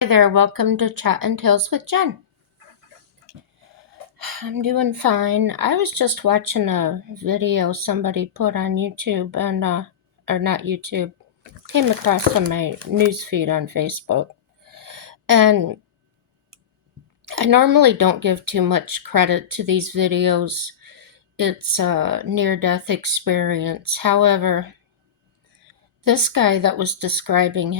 Hey there, welcome to Chat and Tales with Jen. I'm doing fine. I was just watching a video somebody put on YouTube or not YouTube, came across on my newsfeed on Facebook. And I normally don't give too much credit to these videos. It's a near-death experience. However, this guy that was describing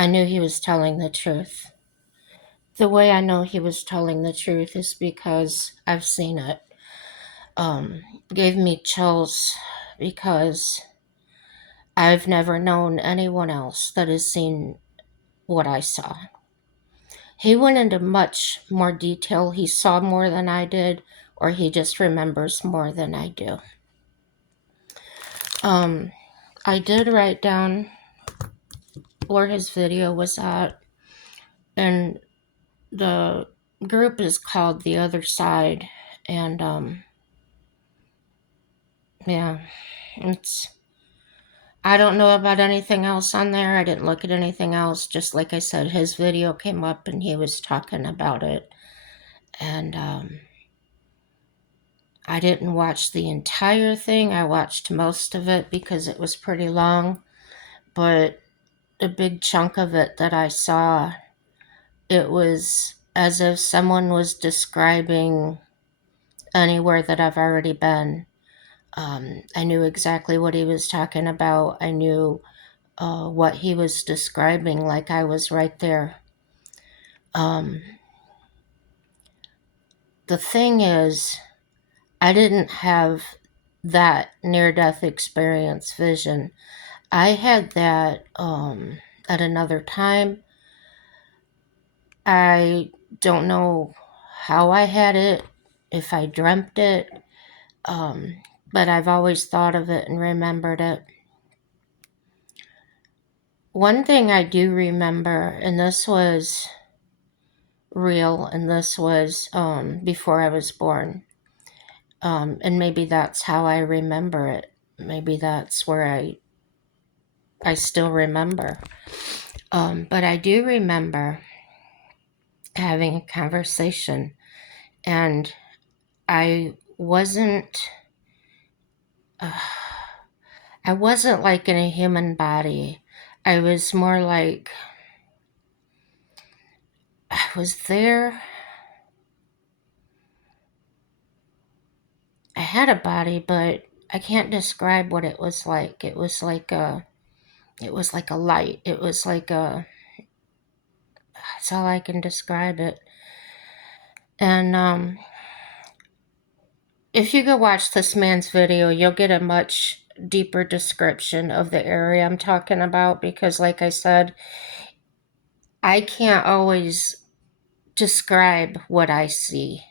I knew he was telling the truth. The way I know he was telling the truth is because I've seen it. Gave me chills because I've never known anyone else that has seen what I saw. He went into much more detail. He saw more than I did, or he just remembers more than I do. Um, I did write down where his video was at, and the group is called The Other Side, and yeah, it's I don't know about anything else on there. I didn't look at anything else. Just like I said, his video came up and he was talking about it. And I didn't watch the entire thing. I watched most of it because it was pretty long. But a big chunk of it that I saw, it was as if someone was describing anywhere that I've already been. I knew exactly what he was talking about. I knew what he was describing, like I was right there. Um, the thing is, I didn't have that near death experience vision. I had that at another time. I don't know how I had it, if I dreamt it, but I've always thought of it and remembered it. One thing I do remember, and this was real, and this was before I was born. And maybe that's how I remember it. Maybe that's where I still remember. But I do remember having a conversation, and I wasn't. Uh, I wasn't like in a human body. I was more like I was there. I had a body, but I can't describe what it was like. It was like a. It was like a light. It was like a. That's all I can describe it. And if you go watch this man's video, you'll get a much deeper description of the area I'm talking about because, like I said, I can't always describe what I see.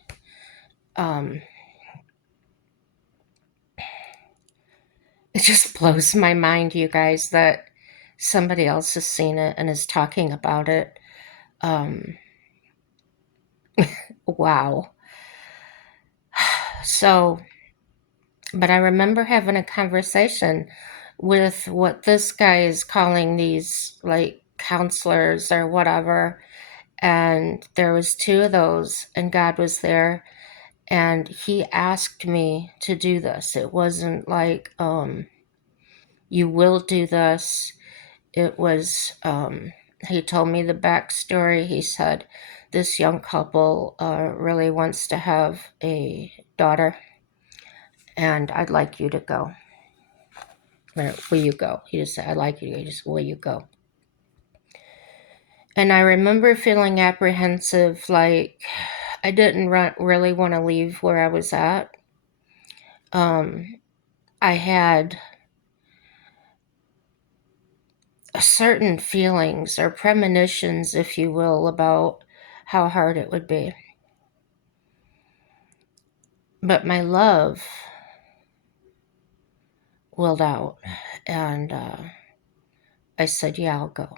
Um, it just blows my mind, you guys, that somebody else has seen it and is talking about it. Um, wow. So, but I remember having a conversation with what this guy is calling these like counselors or whatever, and there was two of those, and God was there, and he asked me to do this. It wasn't like you will do this. It was he told me the backstory. He said this young couple really wants to have a daughter, and I'd like you to go. Will you go? He just said, I'd like you to go. He just, will you go? And I remember feeling apprehensive, like I didn't really want to leave where I was at. I had certain feelings or premonitions, if you will, about how hard it would be. But my love willed out, and I said, yeah, I'll go.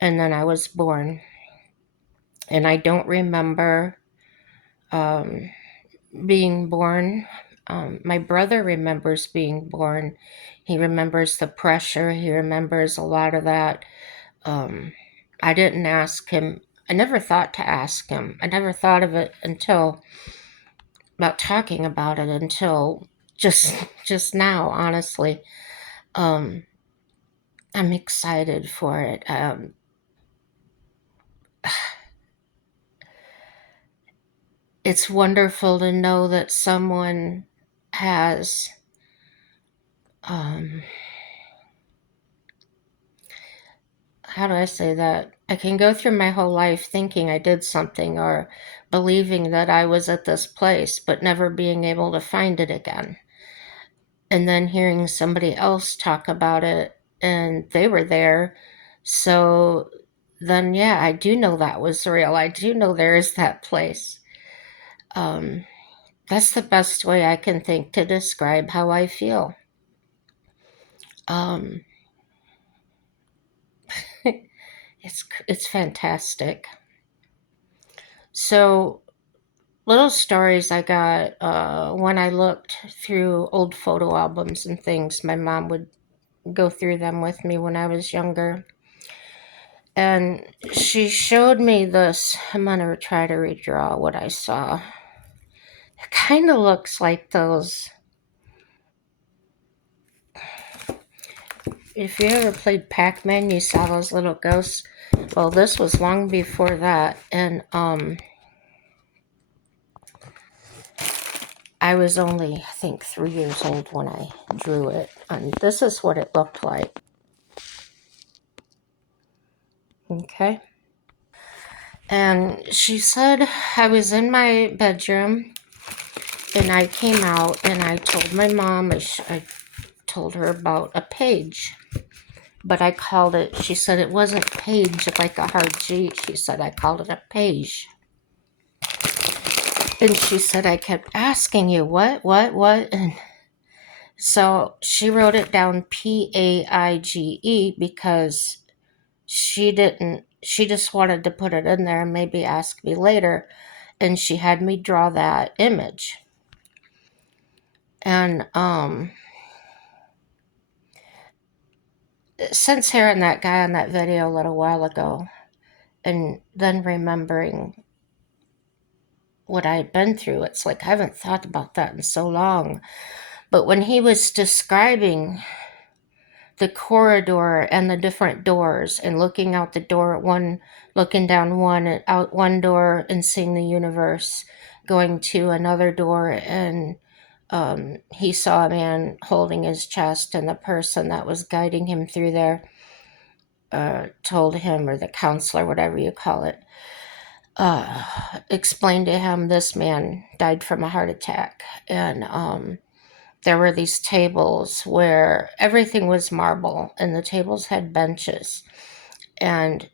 And then I was born, and I don't remember being born. My brother remembers being born. He remembers the pressure. He remembers a lot of that. Um, I didn't ask him. I never thought to ask him. I never thought of it until about talking about it until just now. Honestly, um, I'm excited for it. It's wonderful to know that someone has um, how do I say that? I can go through my whole life thinking I did something or believing that I was at this place, but never being able to find it again. And then hearing somebody else talk about it and they were there. So then, yeah, I do know that was real. I do know there is that place. Um, that's the best way I can think to describe how I feel. Um, it's fantastic. So little stories I got when I looked through old photo albums and things. My mom would go through them with me when I was younger. And she showed me this. I'm going to try to redraw what I saw. It kind of looks like those. If you ever played Pac Man, you saw those little ghosts. Well, this was long before that. And I was only, I think, 3 years old when I drew it. And this is what it looked like. Okay. And she said I was in my bedroom and I came out and I told my mom, I told her about a page. But I called it, she said it wasn't page like a hard G. She said I called it a page. And she said I kept asking you, what? And so she wrote it down Paige because she just wanted to put it in there and maybe ask me later. And she had me draw that image. And since hearing that guy on that video a little while ago and then remembering what I had been through, it's like I haven't thought about that in so long. But when he was describing the corridor and the different doors and looking out the door at one, looking down one and out one door and seeing the universe, going to another door and he saw a man holding his chest, and the person that was guiding him through there told him, or the counselor, whatever you call it, explained to him this man died from a heart attack. And there were these tables where everything was marble, and the tables had benches. And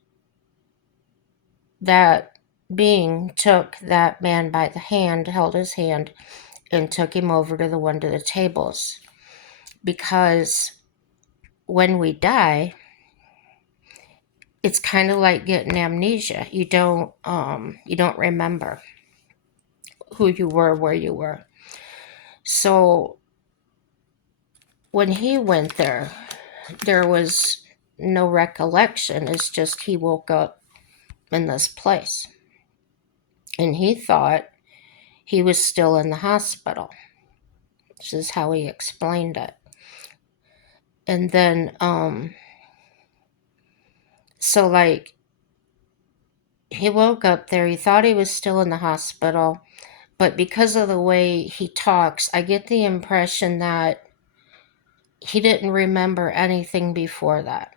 that being took that man by the hand, held his hand, and took him over to the one to the tables. Because when we die, it's kind of like getting amnesia. You don't remember who you were, where you were. So when he went there, there was no recollection. It's just he woke up in this place. And he thought he was still in the hospital. This is how he explained it. And then, so like, he woke up there, he thought he was still in the hospital, but because of the way he talks, I get the impression that he didn't remember anything before that.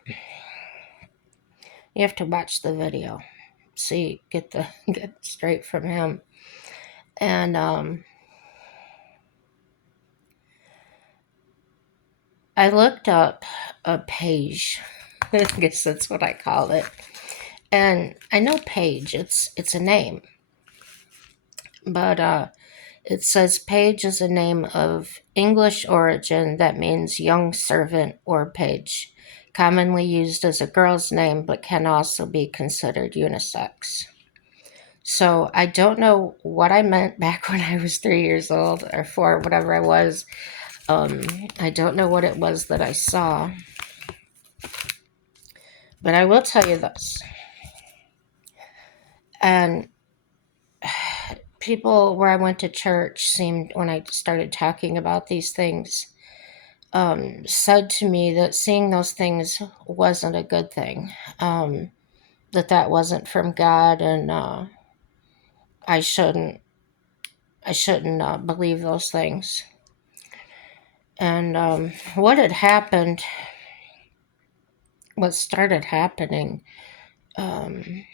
You have to watch the video, see, get straight from him. And I looked up a page. I guess that's what I call it. And I know Paige, it's a name, but it says Paige is a name of English origin that means young servant or page, commonly used as a girl's name, but can also be considered unisex. So I don't know what I meant back when I was 3 years old or four, whatever I was. Um, I don't know what it was that I saw, but I will tell you this. And people where I went to church seemed, when I started talking about these things, said to me that seeing those things wasn't a good thing, that wasn't from God, and I shouldn't I shouldn't believe those things. And what started happening um,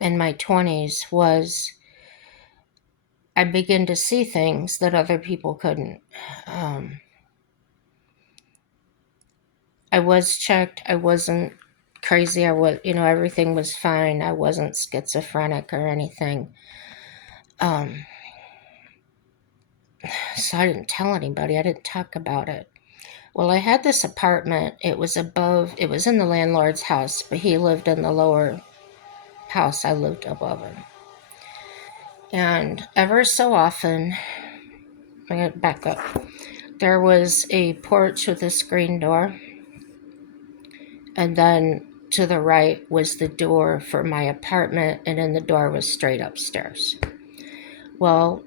in my 20s was I began to see things that other people couldn't. Um, I was checked. I wasn't crazy. I was, everything was fine. I wasn't schizophrenic or anything. Um, so I didn't tell anybody. I didn't talk about it. Well, I had this apartment. It was in the landlord's house, but he lived in the lower house. I lived above him. And ever so often, I'm going to back up. There was a porch with a screen door, and then to the right was the door for my apartment, and then the door was straight upstairs. Well,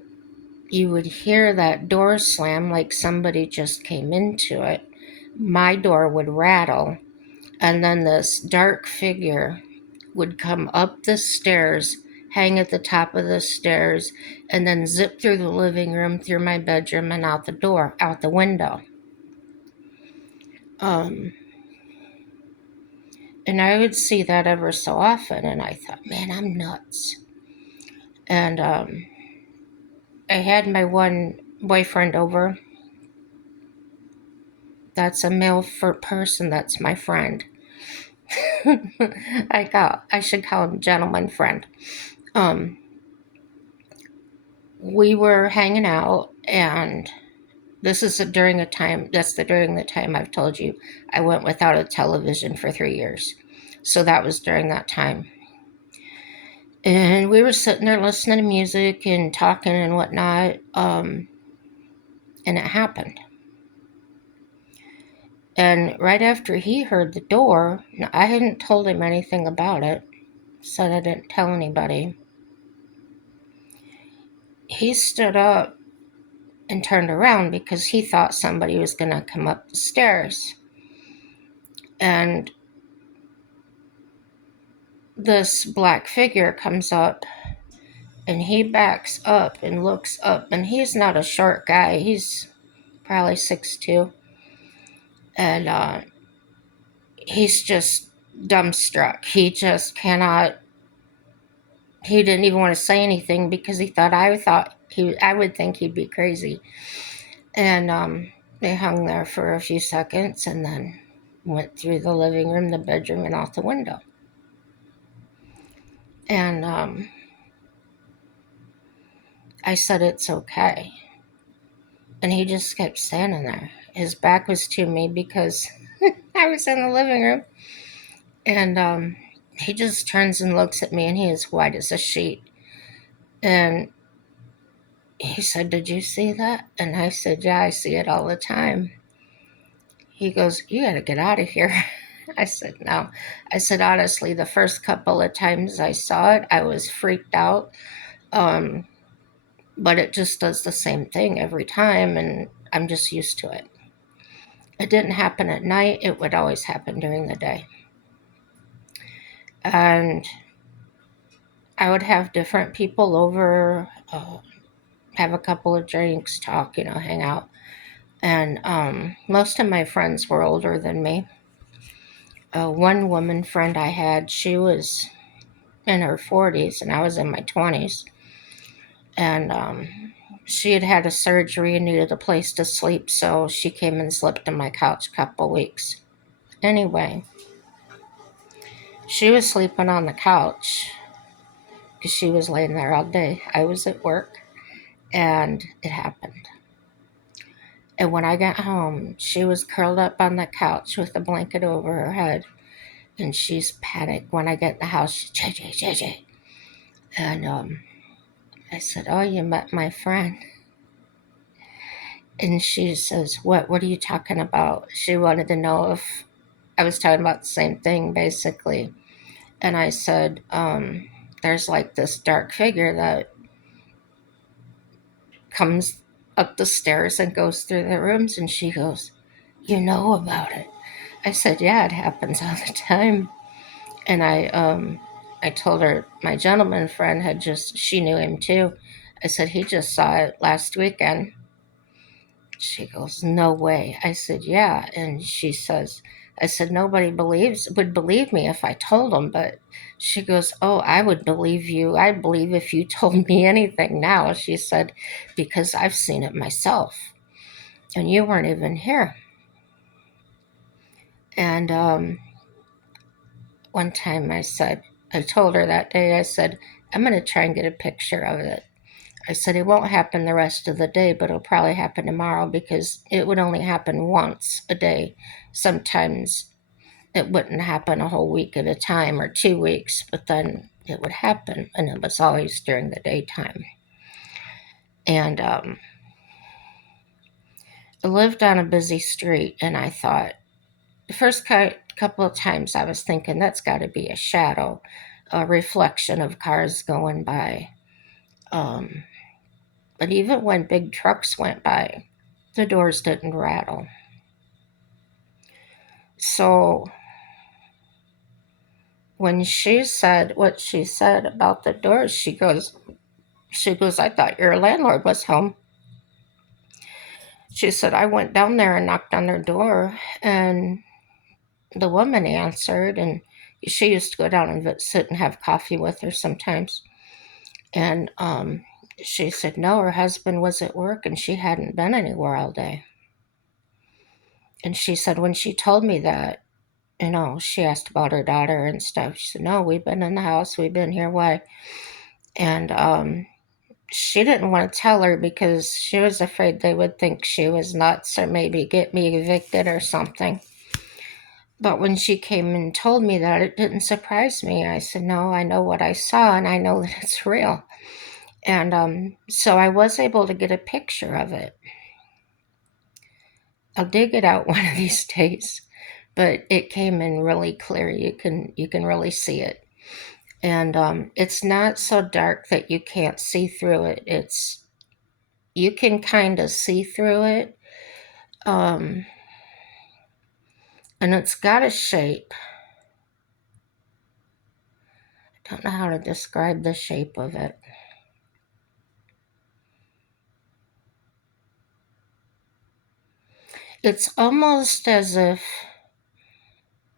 you would hear that door slam like somebody just came into it. My door would rattle, and then this dark figure would come up the stairs, hang at the top of the stairs, and then zip through the living room, through my bedroom, and out the window. Um, and I would see that ever so often, and I thought, man, I'm nuts. And I had my one boyfriend over. That's a male person. That's my friend. I should call him gentleman friend. Um, we were hanging out, and this is during the time I've told you I went without a television for 3 years. So that was during that time. And we were sitting there listening to music and talking and whatnot. And it happened. And right after he heard the door, I hadn't told him anything about it, said I didn't tell anybody. He stood up and turned around because he thought somebody was going to come up the stairs. And this black figure comes up, and he backs up and looks up, and he's not a short guy. He's probably 6'2", and he's just dumbstruck. He just cannot. He didn't even want to say anything because I would think he'd be crazy. And they hung there for a few seconds, and then went through the living room, the bedroom, and out the window. And I said, it's okay. And he just kept standing there. His back was to me because I was in the living room. And he just turns and looks at me, and he is white as a sheet. And he said, did you see that? And I said, yeah, I see it all the time. He goes, you got to get out of here. I said, no. I said, honestly, the first couple of times I saw it, I was freaked out. Um, but it just does the same thing every time, and I'm just used to it. It didn't happen at night. It would always happen during the day. And I would have different people over, have a couple of drinks, talk, hang out. And most of my friends were older than me. One woman friend I had, she was in her 40s, and I was in my 20s. And she had had a surgery and needed a place to sleep, so she came and slept on my couch a couple weeks. Anyway, she was sleeping on the couch because she was laying there all day. I was at work, and it happened. And when I got home, she was curled up on the couch with a blanket over her head, and she's panicked. When I get in the house, JJ, JJ. And I said, "Oh, you met my friend." And she says, What are you talking about?" She wanted to know if I was talking about the same thing, basically. And I said, there's like this dark figure that comes up the stairs and goes through the rooms. And she goes, "You know about it?" I said, "Yeah, it happens all the time." And I told her my gentleman friend had just, she knew him too. I said, "He just saw it last weekend." She goes, "No way." I said, "Yeah." And she says, I said, "Nobody would believe me if I told them." But she goes, "Oh, I would believe you. I'd believe if you told me anything now." She said, "Because I've seen it myself. And you weren't even here." And one time I told her that day, I said, "I'm going to try and get a picture of it." I said, "It won't happen the rest of the day, but it'll probably happen tomorrow because it would only happen once a day. Sometimes it wouldn't happen a whole week at a time or 2 weeks, but then it would happen, and it was always during the daytime." And I lived on a busy street, and I thought, the first couple of times I was thinking, that's got to be a shadow, a reflection of cars going by. Um, but even when big trucks went by, the doors didn't rattle. So when she said what she said about the doors, she goes, "I thought your landlord was home." She said, "I went down there and knocked on their door, and the woman answered, and she used to go down and sit and have coffee with her sometimes." And she said, "No, her husband was at work and she hadn't been anywhere all day." And she said, when she told me that, she asked about her daughter and stuff. She said, "No, we've been in the house. We've been here. Why?" And she didn't want to tell her because she was afraid they would think she was nuts or maybe get me evicted or something. But when she came and told me that, it didn't surprise me. I said, "No, I know what I saw and I know that it's real." And so I was able to get a picture of it. I'll dig it out one of these days, but it came in really clear. You can really see it, and it's not so dark that you can't see through it. You can kind of see through it, um, and it's got a shape. I don't know how to describe the shape of it. It's almost as if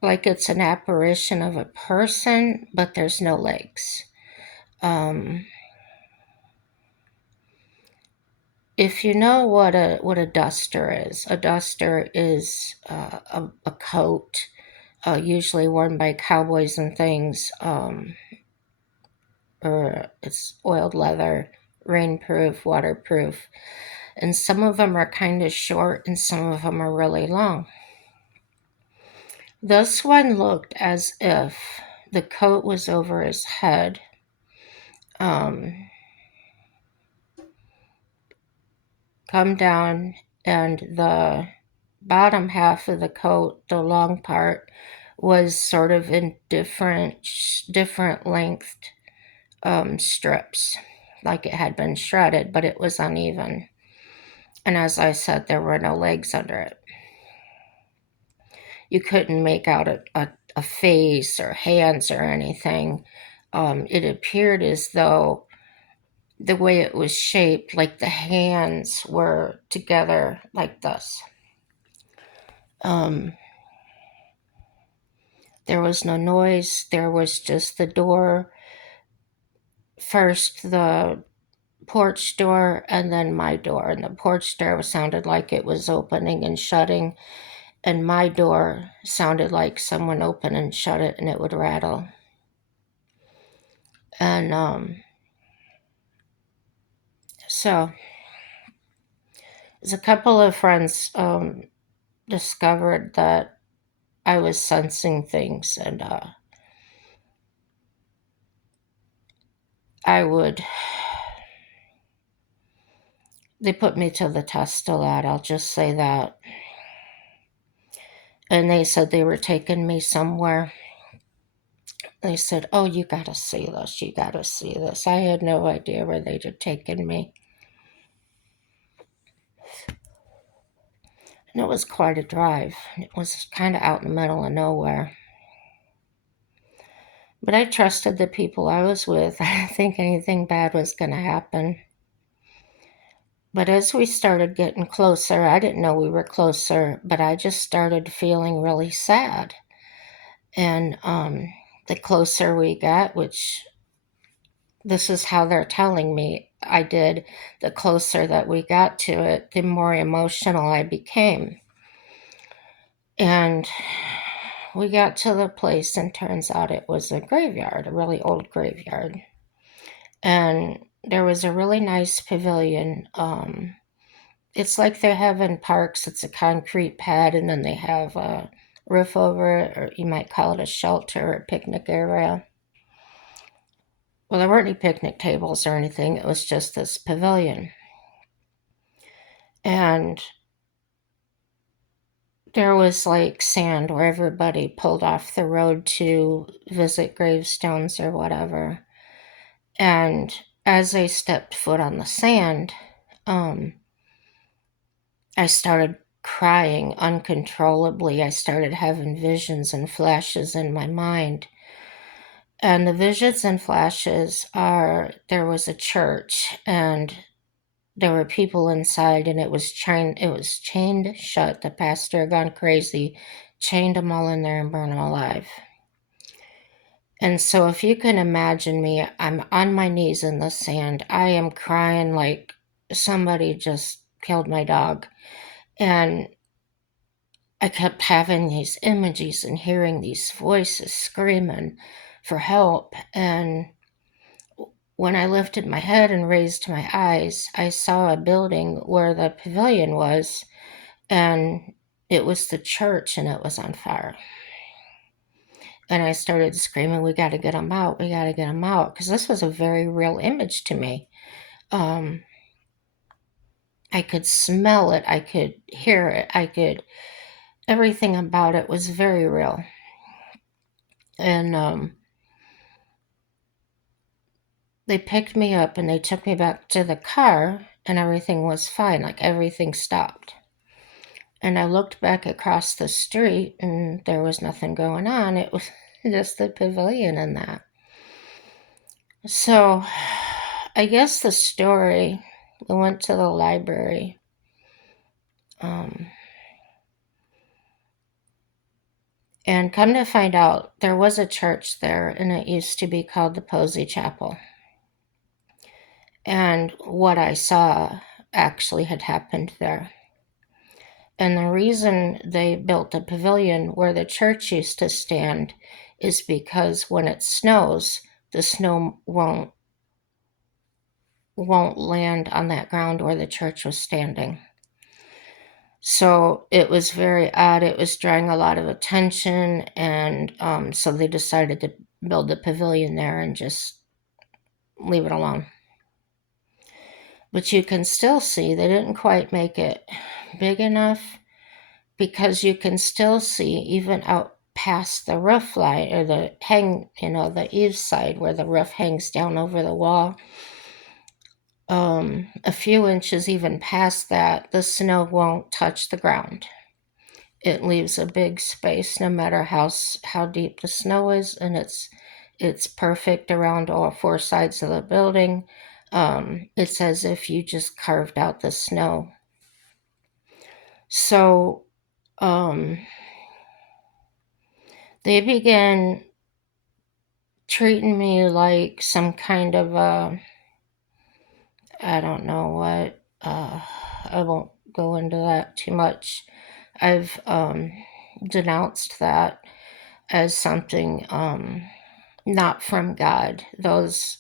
like it's an apparition of a person, but there's no legs. Um, if you know what a duster is, a duster is a coat, usually worn by cowboys and things, or it's oiled leather, rainproof, waterproof, and some of them are kind of short and some of them are really long. This one looked as if the coat was over his head. Um, Come down, and the bottom half of the coat, the long part, was sort of in different lengthed strips, like it had been shredded, but it was uneven. And as I said, there were no legs under it. You couldn't make out a face or hands or anything. It appeared as though the way it was shaped, like the hands were together like this. Um, there was no noise. There was just the door, first the porch door, and then my door. And the porch door sounded like it was opening and shutting, and my door sounded like someone opened and shut it, and it would rattle. And so, as a couple of friends discovered that I was sensing things, and I would, they put me to the test a lot, I'll just say that. And they said they were taking me somewhere. They said, "Oh, you gotta see this, you gotta see this." I had no idea where they'd have taken me. And it was quite a drive. It was kind of out in the middle of nowhere. But I trusted the people I was with. I didn't think anything bad was going to happen. But as we started getting closer, I didn't know we were closer, but I just started feeling really sad. And the closer we got, which this is how they're telling me I did, the closer that we got to it, the more emotional I became. And we got to the place, and turns out it was a graveyard, a really old graveyard. And there was a really nice pavilion. It's like they have in parks, it's a concrete pad, and then they have a roof over it, or you might call it a shelter or a picnic area. Well, there weren't any picnic tables or anything, it was just this pavilion. And there was like sand where everybody pulled off the road to visit gravestones or whatever. And as I stepped foot on the sand, I started crying uncontrollably. I started having visions and flashes in my mind. And the visions and flashes are, there was a church and there were people inside, and it was chained shut. The pastor had gone crazy, chained them all in there and burned them alive. And so if you can imagine me, I'm on my knees in the sand. I am crying like somebody just killed my dog. And I kept having these images and hearing these voices screaming for help. And when I lifted my head and raised my eyes, I saw a building where the pavilion was, and it was the church, and it was on fire. And I started screaming, "We got to get them out. We got to get them out." Because this was a very real image to me. Um, I could smell it. I could hear it. Everything about it was very real. And they picked me up and they took me back to the car, and everything was fine. Like everything stopped. And I looked back across the street and there was nothing going on. It was just the pavilion and that. So I guess the story, we went to the library. Um, and come to find out, there was a church there, and it used to be called the Posey Chapel. And what I saw actually had happened there. And the reason they built the pavilion where the church used to stand is because when it snows, the snow won't land on that ground where the church was standing. So it was very odd. It was drawing a lot of attention, and so they decided to build the pavilion there and just leave it alone. But you can still see they didn't quite make it big enough, because you can still see even out past the roof line, or the eave side where the roof hangs down over the wall. A few inches even past that, the snow won't touch the ground. It leaves a big space no matter how deep the snow is, and it's perfect around all four sides of the building. It's as if you just carved out the snow. So they began treating me like some kind of I don't know what. I won't go into that too much. I've denounced that as something not from God. Those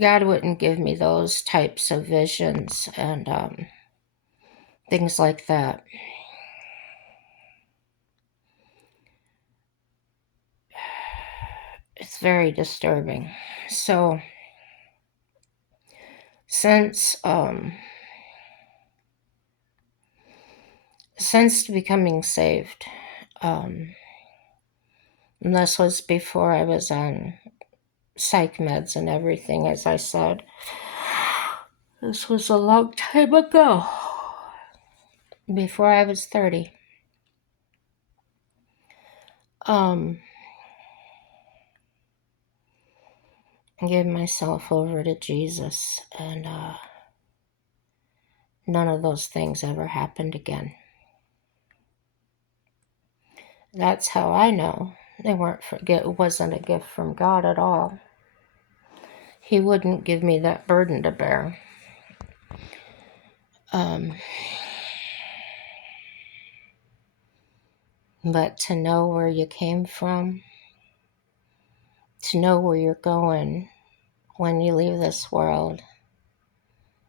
God wouldn't give me those types of visions and things like that. It's very disturbing. So Since becoming saved, and this was before I was on psych meds and everything, as I said. This was a long time ago, before I was 30. I gave myself over to Jesus, and none of those things ever happened again. That's how I know it wasn't a gift from God at all. He wouldn't give me that burden to bear. But to know where you came from, to know where you're going when you leave this world,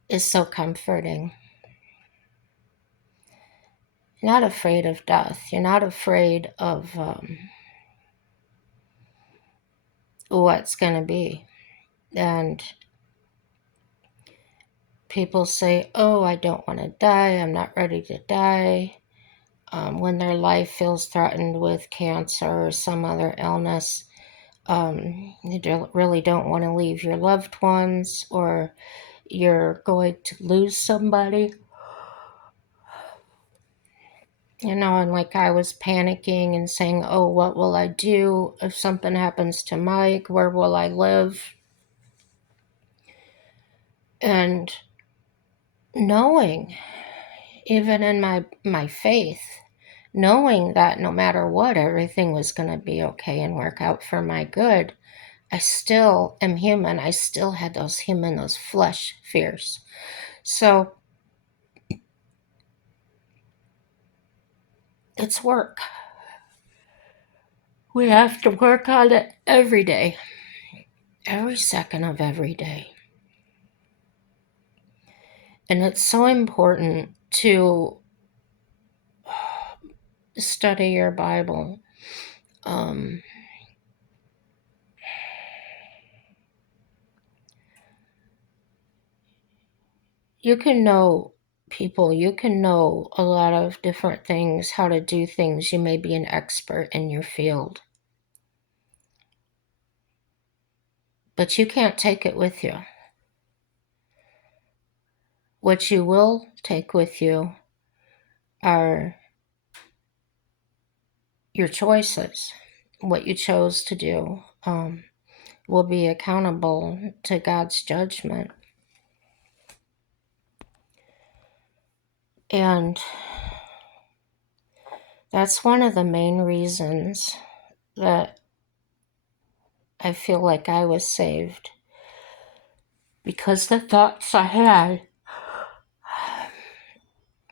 is so comforting. You're not afraid of death. You're not afraid of what's going to be. And people say, oh, I don't want to die. I'm not ready to die. When their life feels threatened with cancer or some other illness, you really don't want to leave your loved ones, or you're going to lose somebody. And like I was panicking and saying, oh, what will I do if something happens to Mike? Where will I live? And knowing, even in my faith, knowing that no matter what, everything was going to be okay and work out for my good, I still am human. I still had those flesh fears. So it's work. We have to work on it every day, every second of every day. And it's so important to study your Bible. You can know people, you can know a lot of different things, how to do things. You may be an expert in your field, but you can't take it with you. What you will take with you are your choices, what you chose to do. Will be accountable to God's judgment. And that's one of the main reasons that I feel like I was saved. Because the thoughts I had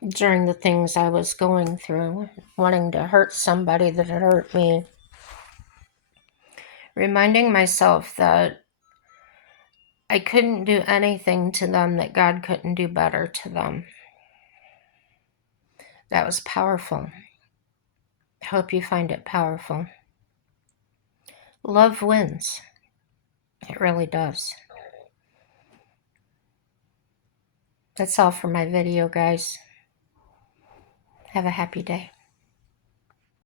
during the things I was going through, wanting to hurt somebody that had hurt me, reminding myself that I couldn't do anything to them that God couldn't do better to them. That was powerful. I hope you find it powerful. Love wins. It really does. That's all for my video, guys. Have a happy day.